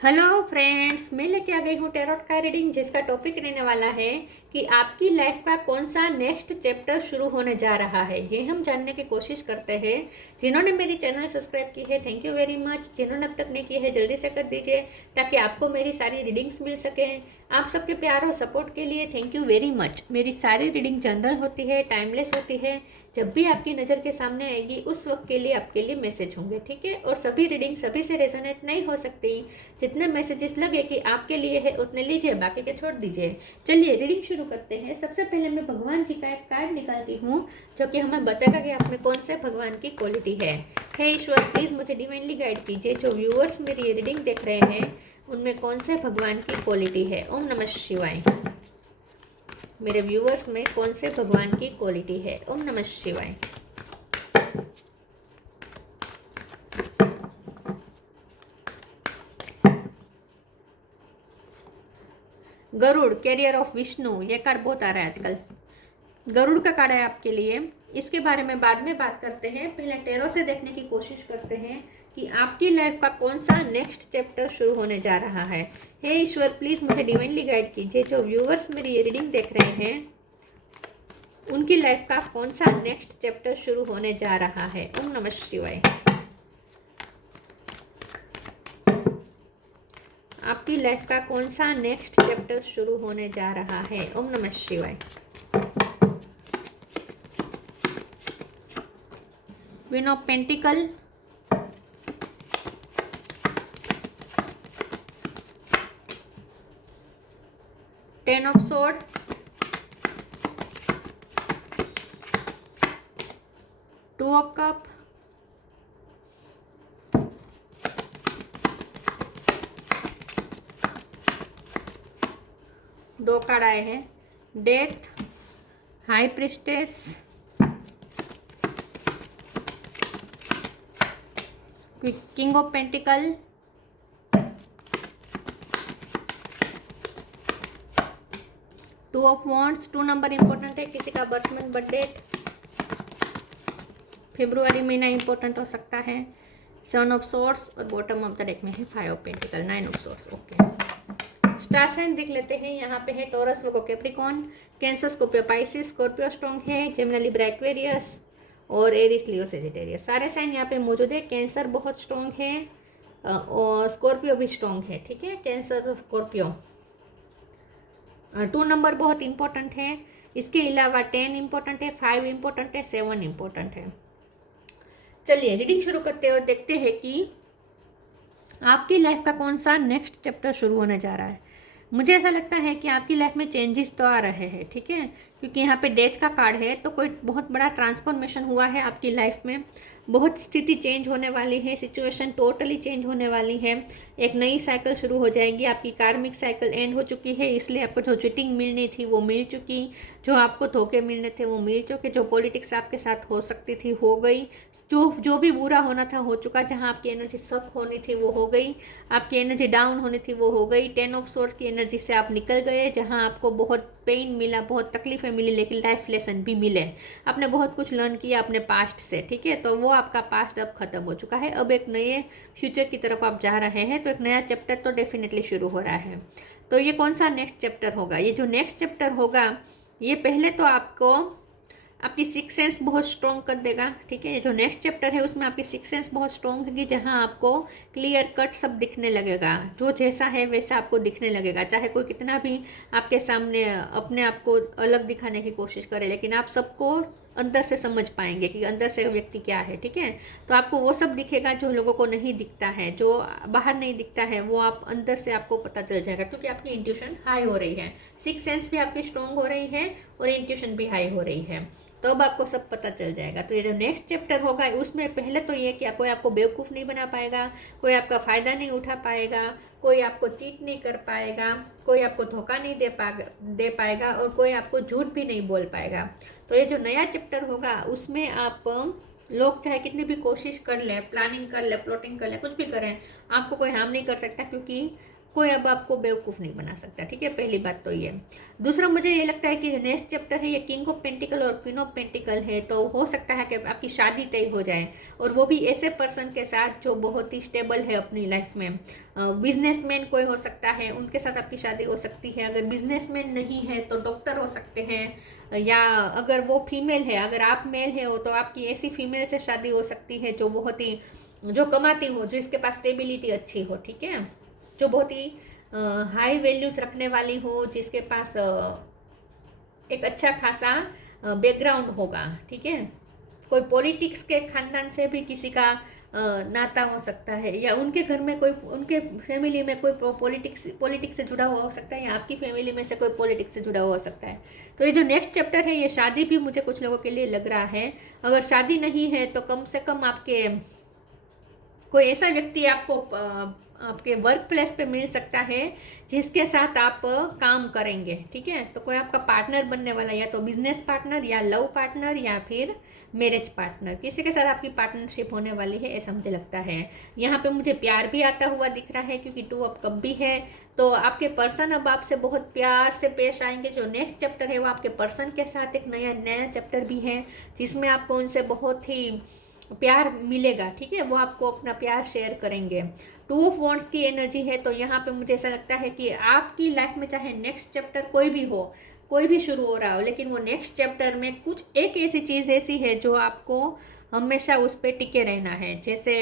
Hello friends, मैं लेके आ गई हूँ टैरोट का रीडिंग, जिसका टॉपिक रहने वाला है कि आपकी लाइफ का कौन सा नेक्स्ट चैप्टर शुरू होने जा रहा है। ये हम जानने की कोशिश करते हैं। जिन्होंने मेरी चैनल सब्सक्राइब की है, थैंक यू वेरी मच। जिन्होंने अब तक नहीं की है, जल्दी से कर दीजिए ताकि आपको मेरी सारी रीडिंग्स मिल सकें। आप सबके प्यार और सपोर्ट के लिए थैंक यू वेरी मच। मेरी सारी रीडिंग जनरल होती है, टाइमलेस होती है। जब भी आपकी नज़र के सामने आएगी उस वक्त के लिए आपके लिए मैसेज होंगे, ठीक है। और सभी रीडिंग सभी से रेजोनेट नहीं हो सकती। जितने मैसेजेस लगे कि आपके लिए है उतने लीजिए, बाकी के छोड़ दीजिए। चलिए रीडिंग शुरू करते हैं। सबसे पहले मैं भगवान जी का एक कार्ड निकालती हूँ जो कि हमें बताएगा कि आप में कौन से भगवान की क्वालिटी है। हे ईश्वर, प्लीज़ मुझे डिवाइनली गाइड कीजिए। जो व्यूअर्स मेरी ये रीडिंग देख रहे हैं उनमें कौन से भगवान की क्वालिटी है। ओम नमः शिवाय। मेरे व्यूअर्स में कौन से भगवान की क्वालिटी है। ओम नमः शिवाय। गरुड़, कैरियर ऑफ विष्णु, ये कार्ड बहुत आ रहा है आजकल। गरुड़ का कार्ड है आपके लिए। इसके बारे में बाद में बात करते हैं। पहले टैरो से देखने की कोशिश करते हैं कि आपकी लाइफ का कौन सा नेक्स्ट चैप्टर शुरू होने जा रहा है। हे ईश्वर, प्लीज मुझे डिवाइनली गाइड कीजिए। जो व्यूअर्स मेरी ये रीडिंग देख रहे हैं उनकी लाइफ का कौन सा नेक्स्ट चैप्टर शुरू होने जा रहा है। ओम नमः शिवाय। आपकी लाइफ का कौन सा नेक्स्ट चैप्टर शुरू होने जा रहा है। ओम नमः शिवाय। Queen of pentacle, ten of sword, two of cup, दो कार्ड आए हैं। Death, high priestess, king of pentacle, two of wands. 2 number important है। किसी का बर्थ मंथ, बर्थ डेट, फरवरी महीना इंपॉर्टेंट हो सकता है। 7 ऑफ सोर्स और बॉटम ऑफ द डेक में है 5 of pentacle, 9 of swords. Okay, star sign देख लेते हैं। यहाँ पे है Taurus, Virgo, Capricorn, cancer, Scorpio, Pisces, Scorpio strong है, जेमिनी, लिब्रा, एक्वेरियस और एरिस, लियो, सेजिटेरियस। सारे साइन यहाँ पे मौजूद है। कैंसर बहुत स्ट्रॉन्ग है और स्कॉर्पियो भी स्ट्रॉन्ग है, ठीक है। कैंसर और स्कॉर्पियो। 2 नंबर बहुत इंपॉर्टेंट है। इसके अलावा 10 इंपॉर्टेंट है, 5 इंपॉर्टेंट है, 7 इंपॉर्टेंट है। चलिए रीडिंग शुरू करते हैं और देखते हैं कि आपकी लाइफ का कौन सा नेक्स्ट चैप्टर शुरू होने जा रहा है। मुझे ऐसा लगता है कि आपकी लाइफ में चेंजेस तो आ रहे हैं, ठीक है, क्योंकि यहाँ पे डेथ का कार्ड है। तो कोई बहुत बड़ा ट्रांसफॉर्मेशन हुआ है आपकी लाइफ में। बहुत स्थिति चेंज होने वाली है, सिचुएशन टोटली चेंज होने वाली है। एक नई साइकिल शुरू हो जाएगी। आपकी कार्मिक साइकिल एंड हो चुकी है, इसलिए आपको जो चीटिंग मिलनी थी वो मिल चुकी, जो आपको धोखे मिलने थे वो मिल चुके, जो पॉलिटिक्स आपके साथ हो सकती थी हो गई, जो भी बुरा होना था हो चुका। जहाँ आपकी एनर्जी सक होनी थी वो हो गई, आपकी एनर्जी डाउन होनी थी वो हो गई। 10 ऑफ सोर्स की एनर्जी से आप निकल गए। जहाँ आपको बहुत पेन मिला, बहुत तकलीफें मिली, लेकिन लाइफ लेसन भी मिले। आपने बहुत कुछ लर्न किया अपने पास्ट से, ठीक है। तो वो आपका पास्ट अब खत्म हो चुका है। अब एक नए फ्यूचर की तरफ आप जा रहे हैं, तो एक नया चैप्टर तो डेफिनेटली शुरू हो रहा है। तो ये कौन सा नेक्स्ट चैप्टर होगा? ये जो नेक्स्ट चैप्टर होगा ये पहले तो आपको आपकी सिक्स सेंस बहुत स्ट्रॉन्ग कर देगा, ठीक है। जो नेक्स्ट चैप्टर है उसमें आपकी सिक्स सेंस बहुत स्ट्रॉन्ग होगी, जहां आपको क्लियर कट सब दिखने लगेगा। जो जैसा है वैसा आपको दिखने लगेगा, चाहे कोई कितना भी आपके सामने अपने आप को अलग दिखाने की कोशिश करे, लेकिन आप सबको अंदर से समझ पाएंगे कि अंदर से व्यक्ति क्या है, ठीक है। तो आपको वो सब दिखेगा जो लोगों को नहीं दिखता है, जो बाहर नहीं दिखता है, वो आप अंदर से आपको पता चल जाएगा, क्योंकि आपकी इंट्यूशन हाई हो रही है। सिक्स सेंस भी आपकी स्ट्रॉन्ग हो रही है और इंट्यूशन भी हाई हो रही है। तो अब आपको सब पता चल जाएगा। तो ये जो नेक्स्ट चैप्टर होगा उसमें पहले तो ये कि कोई आपको बेवकूफ़ नहीं बना पाएगा, कोई आपका फ़ायदा नहीं उठा पाएगा, कोई आपको चीट नहीं कर पाएगा, कोई आपको धोखा नहीं दे पाएगा और कोई आपको झूठ भी नहीं बोल पाएगा। तो ये जो नया चैप्टर होगा उसमें आप लोग चाहे कितनी भी कोशिश कर ले, प्लानिंग कर ले, प्लॉटिंग कर ले, कुछ भी करें, आपको कोई हार्म नहीं कर सकता, क्योंकि कोई अब आपको बेवकूफ़ नहीं बना सकता, ठीक है। पहली बात तो ये। दूसरा, मुझे ये लगता है कि जो नेक्स्ट चैप्टर है ये किंग ऑफ पेंटिकल और क्वीन ऑफ पेंटिकल है, तो हो सकता है कि आपकी शादी तय हो जाए, और वो भी ऐसे पर्सन के साथ जो बहुत ही स्टेबल है अपनी लाइफ में। बिजनेसमैन कोई हो सकता है, उनके साथ आपकी शादी हो सकती है। अगर बिजनेसमैन नहीं है तो डॉक्टर हो सकते हैं, या अगर वो फीमेल है, अगर आप मेल है हो तो आपकी ऐसी फीमेल से शादी हो सकती है जो बहुत ही जो कमाती हो, जो इसके पास स्टेबिलिटी अच्छी हो, ठीक है, जो बहुत ही हाई वैल्यूज रखने वाली हो, जिसके पास एक अच्छा खासा बैकग्राउंड होगा, ठीक है। कोई पॉलिटिक्स के खानदान से भी किसी का नाता हो सकता है, या उनके घर में कोई, उनके फैमिली में कोई पॉलिटिक्स से जुड़ा हुआ हो सकता है, या आपकी फैमिली में से कोई पॉलिटिक्स से जुड़ा हुआ हो सकता है। तो ये जो नेक्स्ट चैप्टर है ये शादी भी मुझे कुछ लोगों के लिए लग रहा है। अगर शादी नहीं है तो कम से कम आपके कोई ऐसा व्यक्ति आपको आपके वर्क प्लेस पे मिल सकता है जिसके साथ आप काम करेंगे, ठीक है। तो कोई आपका पार्टनर बनने वाला, या तो बिजनेस पार्टनर, या लव पार्टनर, या फिर मैरिज पार्टनर, किसी के साथ आपकी पार्टनरशिप होने वाली है, ऐसा मुझे लगता है। यहाँ पे मुझे प्यार भी आता हुआ दिख रहा है, क्योंकि 2 ऑफ कप भी है, तो आपके पर्सन अब आपसे बहुत प्यार से पेश आएंगे। जो नेक्स्ट चैप्टर है वो आपके पर्सन के साथ एक नया चैप्टर भी है, जिसमें आपको उनसे बहुत ही प्यार मिलेगा, ठीक है। वो आपको अपना प्यार शेयर करेंगे। 2 ऑफ वॉन्ड्स की एनर्जी है, तो यहाँ पे मुझे ऐसा लगता है कि आपकी लाइफ में चाहे नेक्स्ट चैप्टर कोई भी हो, कोई भी शुरू हो रहा हो, लेकिन वो नेक्स्ट चैप्टर में कुछ एक ऐसी चीज़ ऐसी है जो आपको हमेशा उस पर टिके रहना है। जैसे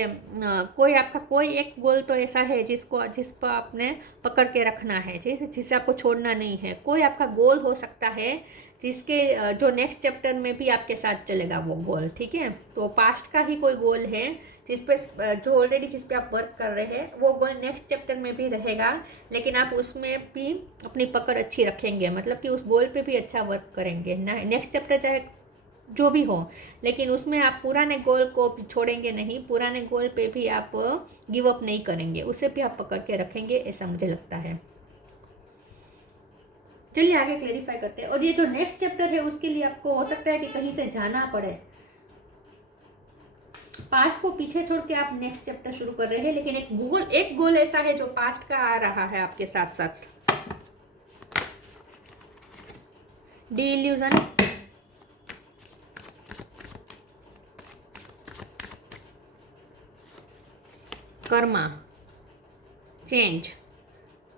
कोई आपका कोई एक गोल तो ऐसा है जिस पर आपने पकड़ के रखना है, जिसे आपको छोड़ना नहीं है। कोई आपका गोल हो सकता है जिसके जो नेक्स्ट चैप्टर में भी आपके साथ चलेगा वो गोल, ठीक है। तो पास्ट का ही कोई गोल है जिस पे जो ऑलरेडी जिस पे आप वर्क कर रहे हैं, वो गोल नेक्स्ट चैप्टर में भी रहेगा, लेकिन आप उसमें भी अपनी पकड़ अच्छी रखेंगे, मतलब कि उस गोल पे भी अच्छा वर्क करेंगे ना। नेक्स्ट चैप्टर चाहे जो भी हो, लेकिन उसमें आप पुराने गोल को भी छोड़ेंगे नहीं, पुराने गोल पे भी आप गिव अप नहीं करेंगे, उसे भी आप पकड़ के रखेंगे, ऐसा मुझे लगता है। चलिए आगे क्लेरिफाई करते हैं। और ये जो नेक्स्ट चैप्टर है उसके लिए आपको हो सकता है कि कहीं से जाना पड़े, पास्ट को पीछे छोड़ के आप नेक्स्ट चैप्टर शुरू कर रहे हैं, लेकिन एक गोल ऐसा है जो पास्ट का आ रहा है आपके साथ साथ। डिल्यूजन, कर्मा, चेंज,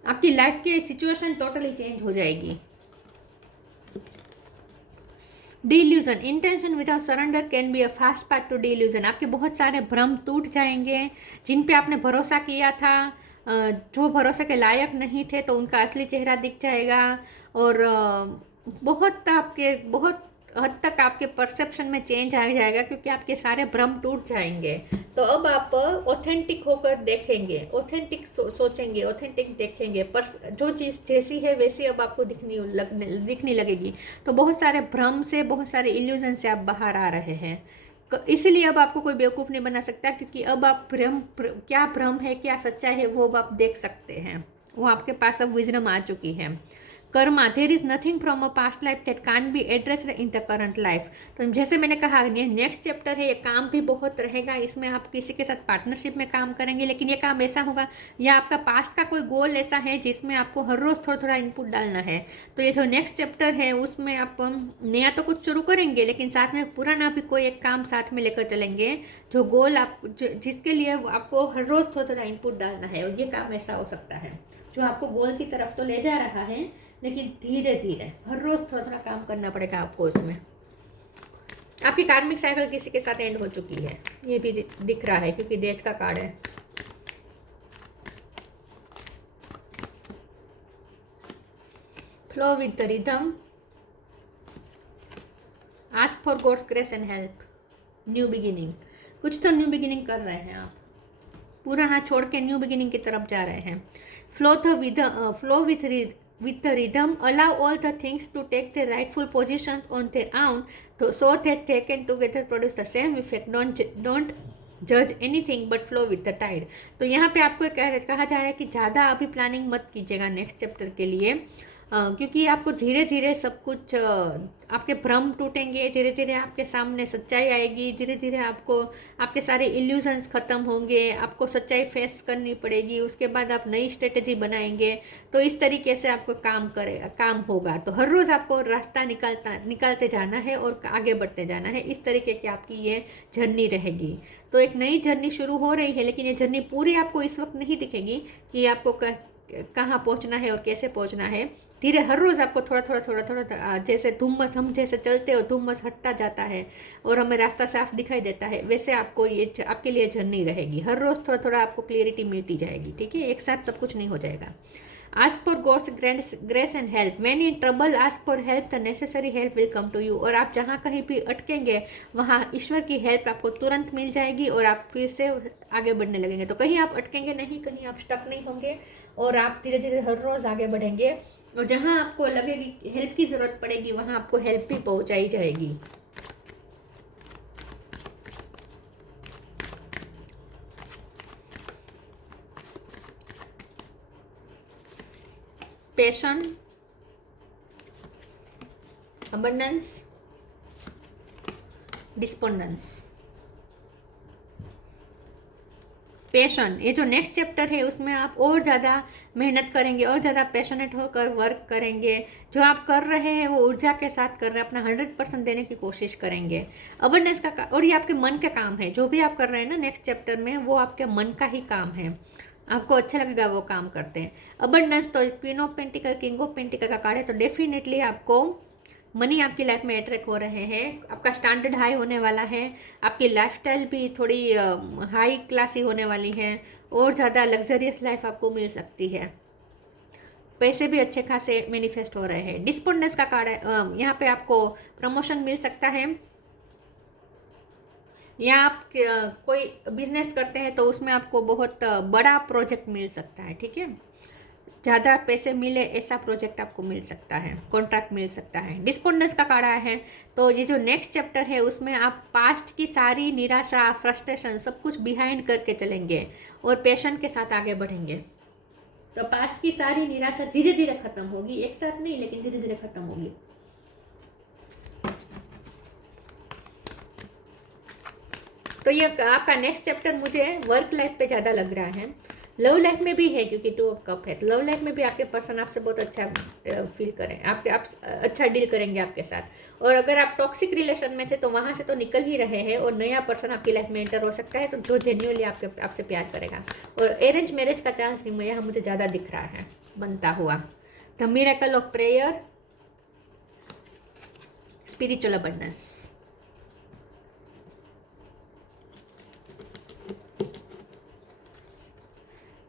आपकी लाइफ की सिचुएशन टोटली चेंज हो जाएगी। Delusion, intention without surrender can be a fast path to delusion. आपके बहुत सारे भ्रम टूट जाएंगे, जिन पे आपने भरोसा किया था, जो भरोसे के लायक नहीं थे, तो उनका असली चेहरा दिख जाएगा, और बहुत हद तक आपके परसेप्शन में चेंज आ जाएगा, क्योंकि आपके सारे भ्रम टूट जाएंगे। तो अब आप ऑथेंटिक होकर देखेंगे, ऑथेंटिक सोचेंगे, ऑथेंटिक देखेंगे, पर जो चीज़ जैसी है वैसी अब आपको दिखने लगेगी। तो बहुत सारे भ्रम से, बहुत सारे इल्यूजन से आप बाहर आ रहे हैं, इसीलिए अब आपको कोई बेवकूफ़ नहीं बना सकता, क्योंकि अब आप क्या भ्रम है, क्या सच्चाई है, वो अब आप देख सकते हैं। वो आपके पास अब विजडम आ चुकी है। Karma, there is nothing from a past life that can be addressed in the current life. तो जैसे मैंने कहा, ये नेक्स्ट चैप्टर है, ये काम भी बहुत रहेगा, इसमें आप किसी के साथ पार्टनरशिप में काम करेंगे, लेकिन ये काम ऐसा होगा, या आपका पास्ट का कोई गोल ऐसा है जिसमें आपको हर रोज़ थोड़ा थोड़ा इनपुट डालना है। तो ये जो नेक्स्ट चैप्टर है उसमें आप नया तो कुछ शुरू करेंगे, लेकिन साथ में पुराना भी कोई एक काम साथ में लेकर चलेंगे, जो गोल आप जिसके लिए आपको हर रोज़ थोड़ा थोड़ा इनपुट डालना है। और ये काम ऐसा हो सकता है जो आपको गोल की तरफ तो ले जा रहा है, लेकिन धीरे धीरे हर रोज थोड़ा थोड़ा काम करना पड़ेगा आपको इसमें। आपकी कार्मिक साइकिल किसी के साथ एंड हो चुकी है, ये भी दिख रहा है, क्योंकि डेथ का कार्ड है। Flow with the rhythm, ask for God's grace and help, new beginning. कुछ तो न्यू बिगिनिंग कर रहे हैं आप, पुराना छोड़ के न्यू बिगिनिंग की तरफ जा रहे हैं। Flow with the rhythm, allow all the things to take their rightful positions on their own, so that they can together produce the same effect. Don't judge anything but flow with the tide. तो यहाँ पे आपको कहा जा रहा है कि ज़्यादा अभी प्लानिंग मत कीजिएगा नेक्स्ट चैप्टर के लिए। क्योंकि आपको धीरे धीरे सब कुछ आपके भ्रम टूटेंगे, धीरे धीरे आपके सामने सच्चाई आएगी, धीरे धीरे आपको आपके सारे इल्यूजन्स ख़त्म होंगे, आपको सच्चाई फेस करनी पड़ेगी, उसके बाद आप नई स्ट्रेटेजी बनाएंगे। तो इस तरीके से आपको काम होगा। तो हर रोज़ आपको रास्ता निकालते जाना है और आगे बढ़ते जाना है। इस तरीके की आपकी ये जर्नी रहेगी। तो एक नई जर्नी शुरू हो रही है, लेकिन ये जर्नी पूरी आपको इस वक्त नहीं दिखेगी कि आपको कहाँ पहुँचना है और कैसे पहुँचना है। धीरे हर रोज़ आपको थोड़ा थोड़ा जैसे धुम्मस, हम जैसे चलते हो धुम्मस हटता जाता है और हमें रास्ता साफ दिखाई देता है, वैसे आपको ये आपके लिए जर्नी रहेगी। हर रोज़ थोड़ा थोड़ा आपको क्लियरिटी मिलती जाएगी। ठीक है, एक साथ सब कुछ नहीं हो जाएगा। Ask for God's grace and help. When in trouble ask for help, the necessary help will come to you. और आप जहाँ कहीं भी अटकेंगे वहाँ ईश्वर की हेल्प आपको तुरंत मिल जाएगी और आप फिर से आगे बढ़ने लगेंगे। तो कहीं आप अटकेंगे नहीं, कहीं आप स्टक नहीं होंगे और आप धीरे धीरे हर रोज़ आगे बढ़ेंगे। और जहाँ आपको लगेगी हेल्प की ज़रूरत पड़ेगी वहाँ आपको हेल्प भी पहुँचाई जाएगी। Passion, abundance, despondence. पैशन, ये जो नेक्स्ट चैप्टर है उसमें आप और ज़्यादा मेहनत करेंगे और ज़्यादा पैशनेट होकर वर्क करेंगे। जो आप कर रहे हैं वो ऊर्जा के साथ कर रहे हैं, अपना 100% देने की कोशिश करेंगे। अबंडेंस का और ये आपके मन का काम है। जो भी आप कर रहे हैं ना नेक्स्ट चैप्टर में, वो आपके मन का ही काम है। आपको अच्छा लगेगा वो काम करते हैं। अबंडेंस तो queen of pentacle, king of pentacle का कार्ड है। तो डेफिनेटली आपको मनी आपकी लाइफ में अट्रैक्ट हो रहे हैं। आपका स्टैंडर्ड हाई होने वाला है। आपकी लाइफस्टाइल भी थोड़ी हाई क्लासी होने वाली है और ज़्यादा लग्जरियस लाइफ आपको मिल सकती है। पैसे भी अच्छे खासे मैनिफेस्ट हो रहे हैं। डिस्पोंडेंस का कार्ड है। यहाँ पे आपको प्रमोशन मिल सकता है, या आप कोई बिजनेस करते हैं तो उसमें आपको बहुत बड़ा प्रोजेक्ट मिल सकता है। ठीक है, ज़्यादा पैसे मिले ऐसा प्रोजेक्ट आपको मिल सकता है, कॉन्ट्रैक्ट मिल सकता है। डिस्पोंडेंस का कार्ड आया है। तो ये जो नेक्स्ट चैप्टर है उसमें आप पास्ट की सारी निराशा, फ्रस्ट्रेशन सब कुछ बिहाइंड करके चलेंगे और पैशन के साथ आगे बढ़ेंगे। तो पास्ट की सारी निराशा धीरे धीरे खत्म होगी, एक साथ नहीं लेकिन धीरे धीरे खत्म होगी। तो ये आपका नेक्स्ट चैप्टर मुझे वर्क लाइफ पे ज़्यादा लग रहा है। लव लाइफ में भी है क्योंकि 2 ऑफ कप है। तो लव लाइफ में भी आपके पर्सन आपसे बहुत अच्छा फील करें, आप अच्छा डील करेंगे आपके साथ। और अगर आप टॉक्सिक रिलेशन में थे तो वहाँ से तो निकल ही रहे हैं और नया पर्सन आपकी लाइफ में एंटर हो सकता है, तो जो जेन्युइनली आपसे प्यार करेगा। और अरेंज मैरिज का चांस यहाँ मुझे ज़्यादा दिख रहा है बनता हुआ। The miracle of prayer, spiritual abundance.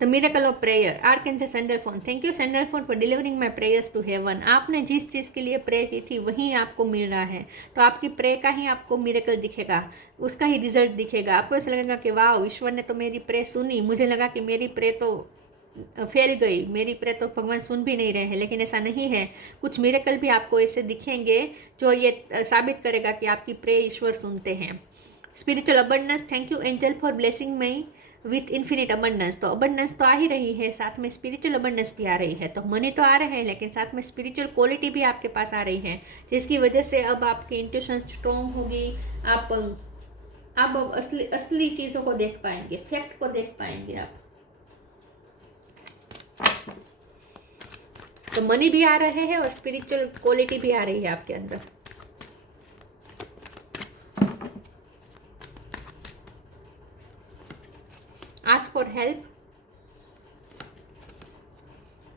The miracle of prayer, archangel Sandalphon. Thank you Sandalphon for delivering my prayers to heaven. आपने जिस चीज़ के लिए प्रे की थी वही आपको मिल रहा है। तो आपकी प्रे का ही आपको मिरेकल दिखेगा, उसका ही रिजल्ट दिखेगा। आपको ऐसा लगेगा कि वाह, ईश्वर ने तो मेरी प्रे सुनी। मुझे लगा कि मेरी प्रे तो फैल गई, मेरी प्रे तो भगवान सुन भी नहीं रहे हैं, लेकिन ऐसा नहीं है। कुछ मिरेकल भी आपको ऐसे दिखेंगे जो ये साबित करेगा कि आपकी प्रे ईश्वर सुनते हैं। Spiritual abundance, thank you angel for blessing me with infinite abundance. तो अबंडेंस तो आ ही रही है, साथ में स्पिरिचुअल अबंडेंस भी आ रही है। तो मनी तो आ रहे हैं लेकिन साथ में स्पिरिचुअल क्वालिटी भी आपके पास आ रही है, जिसकी वजह से अब आपकी इंट्यूशन स्ट्रॉन्ग होगी। आप अब असली चीज़ों को देख पाएंगे, फैक्ट को देख पाएंगे आप। तो मनी भी आ रहे हैं और स्पिरिचुअल क्वालिटी भी आ रही है आपके अंदर। Ask for help,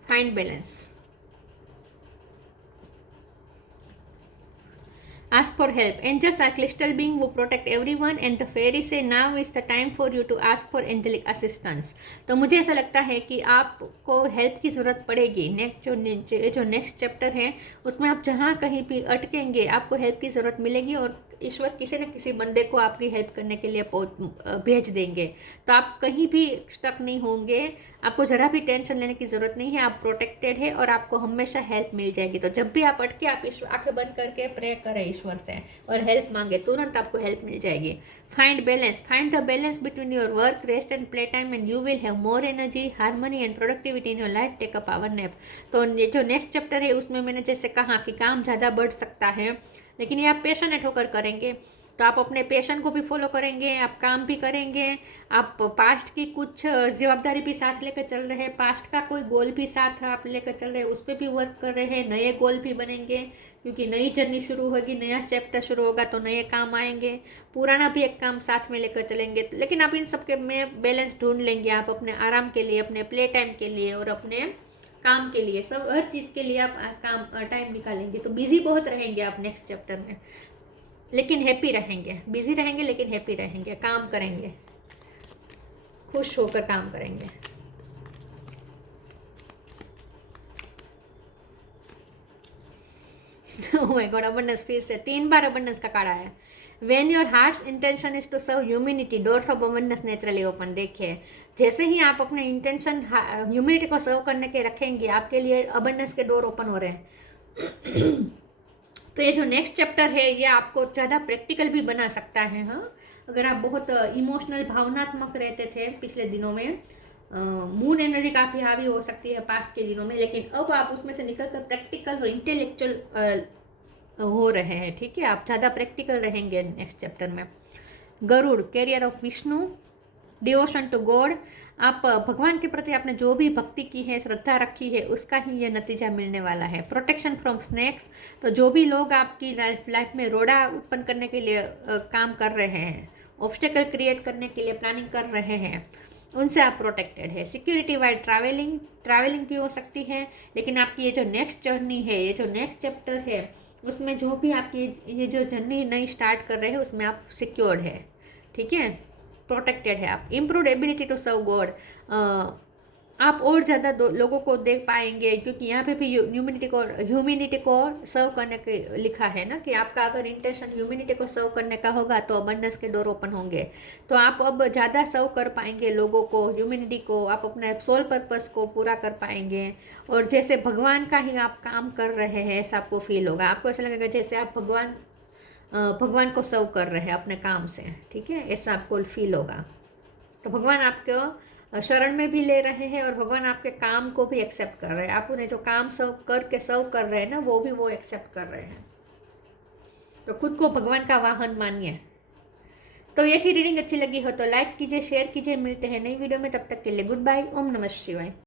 find balance. Ask for help. Angels are crystal beings who protect everyone and the fairies say now is the time for you to ask for angelic assistance. तो मुझे ऐसा लगता है कि आपको हेल्प की ज़रूरत पड़ेगी। नेक्स्ट चैप्टर है उसमें आप जहाँ कहीं भी अटकेंगे आपको हेल्प की ज़रूरत मिलेगी और ईश्वर किसी न किसी बंदे को आपकी हेल्प करने के लिए भेज देंगे। तो आप कहीं भी स्टक नहीं होंगे, आपको ज़रा भी टेंशन लेने की ज़रूरत नहीं है, आप प्रोटेक्टेड है और आपको हमेशा हेल्प मिल जाएगी। तो जब भी आप अटके, आप आंखें बंद करके प्रे करें ईश्वर से और हेल्प मांगे, तुरंत आपको हेल्प मिल जाएगी। Find the balance between your work, rest and play time and you will have more energy, harmony and productivity in your life. Take a power nap. तो ये जो नेक्स्ट चैप्टर है उसमें मैंने जैसे कहा कि काम ज़्यादा बढ़ सकता है, लेकिन ये आप पैशनेट होकर करेंगे तो आप अपने पैशन को भी फॉलो करेंगे, आप काम भी करेंगे, आप पास्ट की कुछ जवाबदारी भी साथ लेकर चल रहे हैं, पास्ट का कोई गोल भी साथ आप लेकर चल रहे हैं, उस पर भी वर्क कर रहे हैं, नए गोल भी बनेंगे क्योंकि नई जर्नी शुरू होगी, नया चैप्टर शुरू होगा तो नए काम आएंगे, पुराना भी एक काम साथ में लेकर चलेंगे। लेकिन आप इन सब के में बैलेंस ढूंढ लेंगे, आप अपने आराम के लिए, अपने प्ले टाइम के लिए और अपने काम के लिए, सब हर चीज़ के लिए आप काम टाइम निकालेंगे। तो बिजी बहुत रहेंगे आप नेक्स्ट चैप्टर में, लेकिन हैप्पी रहेंगे। बिजी रहेंगे लेकिन हैप्पी रहेंगे, काम करेंगे, खुश होकर काम करेंगे। ओह माय गॉड, अबंडेंस फिर से 3 बार अबंडेंस का कार्ड आया। When your heart's intention is to serve humanity, doors of abundance naturally open। देखिए, जैसे ही आप अपने इंटेंशन ह्यूमैनिटी को सर्व करने के रखेंगे, आपके लिए अबंडेंस के डोर ओपन हो रहे हैं। तो ये जो नेक्स्ट चैप्टर है ये आपको ज़्यादा प्रैक्टिकल भी बना सकता है। हाँ, अगर आप बहुत इमोशनल, भावनात्मक रहते थे पिछले दिनों में, मूड एनर्जी काफ़ी हावी हो सकती है पास्ट के दिनों में, लेकिन अब आप उसमें से निकल कर प्रैक्टिकल और इंटेलेक्चुअल हो रहे हैं। ठीक है, आप ज़्यादा प्रैक्टिकल रहेंगे नेक्स्ट चैप्टर में। Garuda, carrier of Vishnu, devotion to God. आप भगवान के प्रति आपने जो भी भक्ति की है, श्रद्धा रखी है, उसका ही ये नतीजा मिलने वाला है। Protection from snacks. तो जो भी लोग आपकी लाइफ में रोड़ा उत्पन्न करने के लिए काम कर रहे हैं, ऑब्स्टेकल क्रिएट करने के लिए प्लानिंग कर रहे हैं, उनसे आप प्रोटेक्टेड है। सिक्योरिटी वाइल ट्रैवलिंग भी हो सकती है, लेकिन आपकी ये जो नेक्स्ट जर्नी है, ये जो नेक्स्ट चैप्टर है, उसमें जो भी आपकी ये जो जर्नी नई स्टार्ट कर रहे हैं उसमें आप सिक्योर्ड है। ठीक है, प्रोटेक्टेड है आप। Improved ability to serve God. आप और ज़्यादा लोगों को देख पाएंगे, क्योंकि यहाँ पे भी ह्यूमैनिटी को सर्व करने के लिखा है ना, कि आपका अगर इंटेंशन ह्यूमैनिटी को सर्व करने का होगा तो अबंडेंस के डोर ओपन होंगे। तो आप अब ज़्यादा सर्व कर पाएंगे लोगों को, ह्यूमैनिटी को, आप अपने सोल पर्पस को पूरा कर पाएंगे और जैसे भगवान का ही आप काम कर रहे हैं ऐसा आपको फील होगा। आपको ऐसा लगेगा जैसे आप भगवान को सर्व कर रहे हैं अपने काम से। ठीक है, ऐसा आपको फील होगा। तो भगवान आपको शरण में भी ले रहे हैं और भगवान आपके काम को भी एक्सेप्ट कर रहे हैं। आप उन्हें जो काम सर्व कर रहे हैं ना, वो भी वो एक्सेप्ट कर रहे हैं। तो खुद को भगवान का वाहन मानिए। तो ये थी रीडिंग, अच्छी लगी हो तो लाइक कीजिए, शेयर कीजिए। मिलते हैं नई वीडियो में, तब तक के लिए गुड बाय। ओम नमः शिवाय।